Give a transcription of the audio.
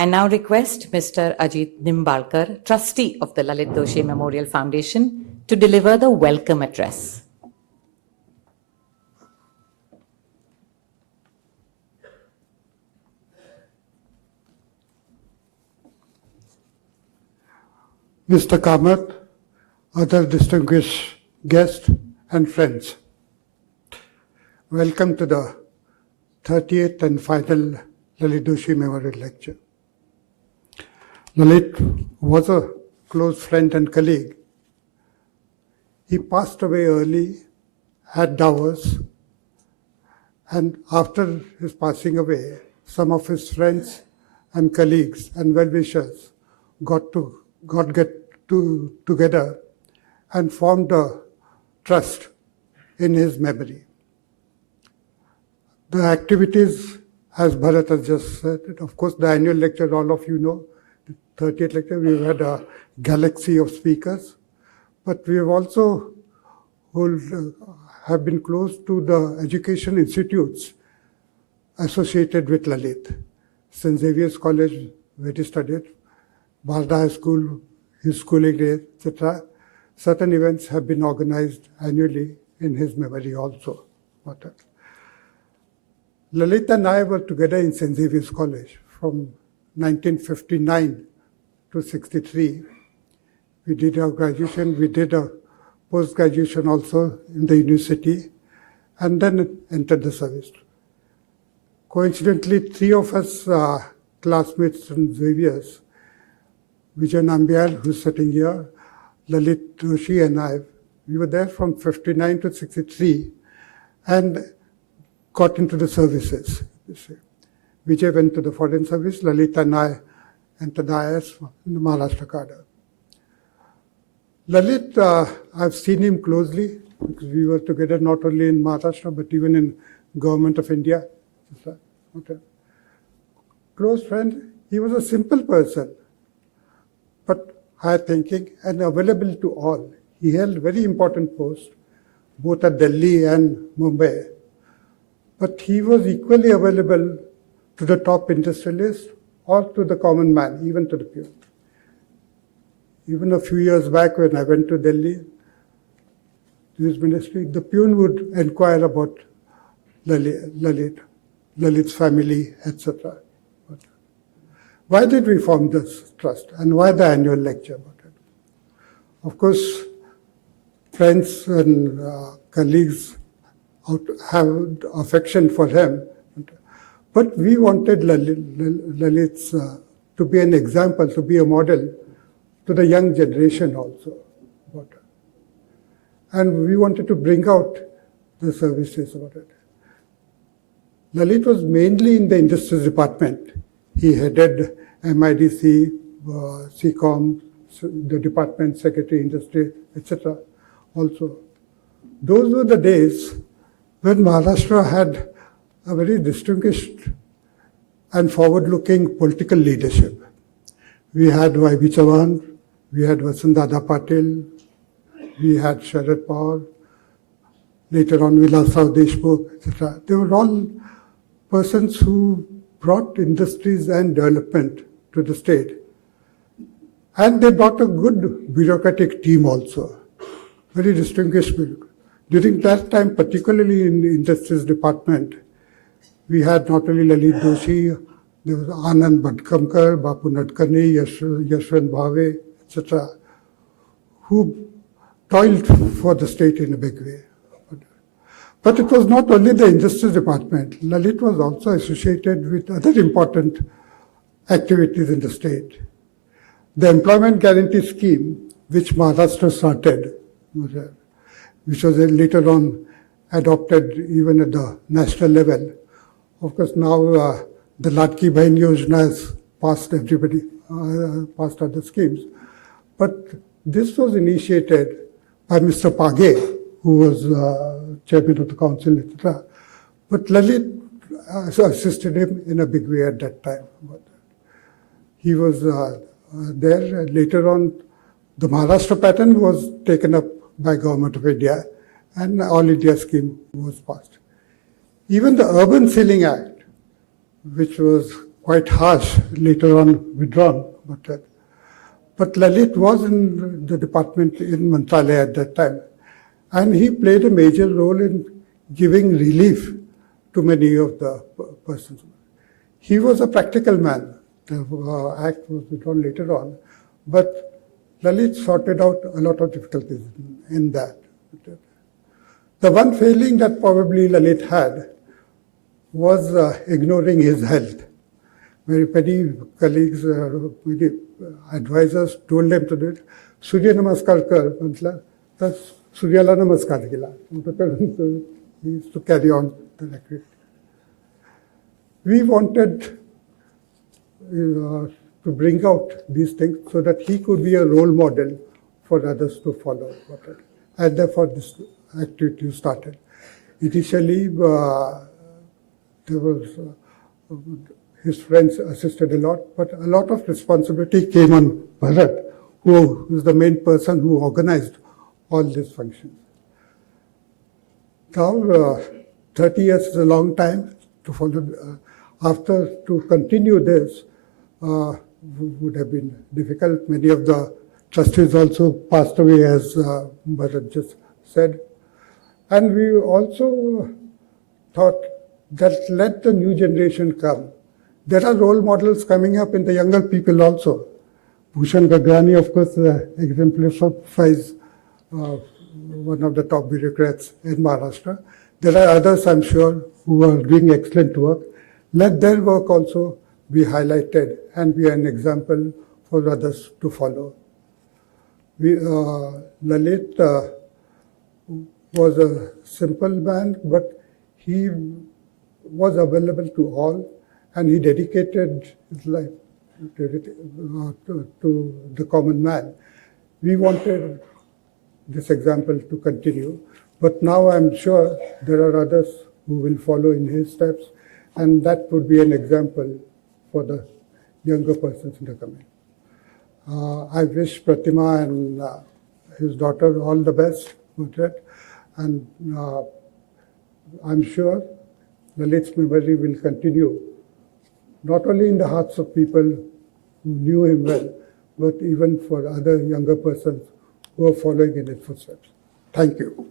I now request Mr. Ajit Nimbalkar, Trustee of the Lalit Doshi Memorial Foundation, to deliver the welcome address. Mr. Kamath, other distinguished guests and friends, welcome to the 30th and final Lalit Doshi Memorial Lecture. Lalit was a close friend and colleague. He passed away early at Davos, and after his passing away, some of his friends and colleagues and well-wishers got together and formed a trust in his memory. The activities, as Bharat has just said, of course, the annual lecture, all of you know, the 30th lecture, we've had a galaxy of speakers, but we have also have been close to the education institutes associated with Lalit. St. Xavier's College, where he studied, Bharda High School, his schooling days, etc. Certain events have been organized annually in his memory also. Lalit and I were together in St. Xavier's College from 1959 to 63. We did our graduation, we did a post-graduation also in the university, and then entered the service. Coincidentally, three of us classmates from Xavier's, Vijay Nambiar, who's sitting here, Lalit Doshi and I, we were there from 59 to 63 and got into the services. Vijay went to the foreign service, Lalit and I entered the IS in the Maharashtra cadre. Lalit, I've seen him closely because we were together not only in Maharashtra but even in Government of India. Okay. Close friend, he was a simple person, but high thinking and available to all. He held very important posts, both at Delhi and Mumbai. But he was equally available to the top industrialist or to the common man, even to the peon. Even a few years back when I went to Delhi, to his ministry, the peon would inquire about Lalit's family, etc. Why did we form this trust and why the annual lecture about it? Of course, friends and colleagues have affection for him, but we wanted Lalit to be an example, to be a model to the young generation also. And we wanted to bring out the services about it. Lalit was mainly in the industries department. He headed MIDC, CCOM, the department secretary, industry, etc. also. Those were the days when Maharashtra had a very distinguished and forward-looking political leadership. We had Y.B. Chavan, we had Vasantdada Patil, we had Sharad Pawar, later on Vilasrao Deshmukh, etc. They were all persons who brought industries and development to the state. And they brought a good bureaucratic team also, very distinguished. During that time, particularly in the industries department, we had not only Lalit Doshi, there was Anand Bhatkamkar, Bapu Nadkarni, Yashwant Bhave, etc., who toiled for the state in a big way. But it was not only the industries department. Lalit was also associated with other important activities in the state. The employment guarantee scheme, which Maharashtra started, which was later on adopted even at the national level. Of course, now the Ladki Bahin Yojana has passed everybody, passed other schemes. But this was initiated by Mr. Page, who was chairman of the council, etc. But Lalit assisted him in a big way at that time. He was there. Later on, the Maharashtra pattern was taken up by Government of India and All India scheme was passed. Even the Urban Sealing Act, which was quite harsh, later on withdrawn. But Lalit was in the department in Mantralaya at that time, and he played a major role in giving relief to many of the persons. He was a practical man. The act was withdrawn later on, but Lalit sorted out a lot of difficulties in that. The one failing that probably Lalit had was ignoring his health. Many colleagues, many advisors told him to do it. Surya Namaskar kar, मतलब तब सूर्याला नमस्कार केला. He used to carry on the activity. We wanted to bring out these things so that he could be a role model for others to follow. And therefore this activity started. Initially, there was his friends assisted a lot, but a lot of responsibility came on Bharat, who is the main person who organized all these functions. Now, 30 years is a long time to follow. To continue this would have been difficult. Many of the trustees also passed away, as Bharat just said. And we also thought that let the new generation come. There are role models coming up in the younger people also. Bhushan Gagrani, of course, exemplifies one of the top bureaucrats in Maharashtra. There are others, I'm sure, who are doing excellent work. Let their work also be highlighted and be an example for others to follow. Lalit was a simple man, but he was available to all, and he dedicated his life to the common man. We wanted this example to continue, but now I'm sure there are others who will follow in his steps, and that would be an example for the younger persons in the coming. I wish Pratima and his daughter all the best with it, and I'm sure Lalit's memory will continue, not only in the hearts of people who knew him well, but even for other younger persons who are following in his footsteps. Thank you.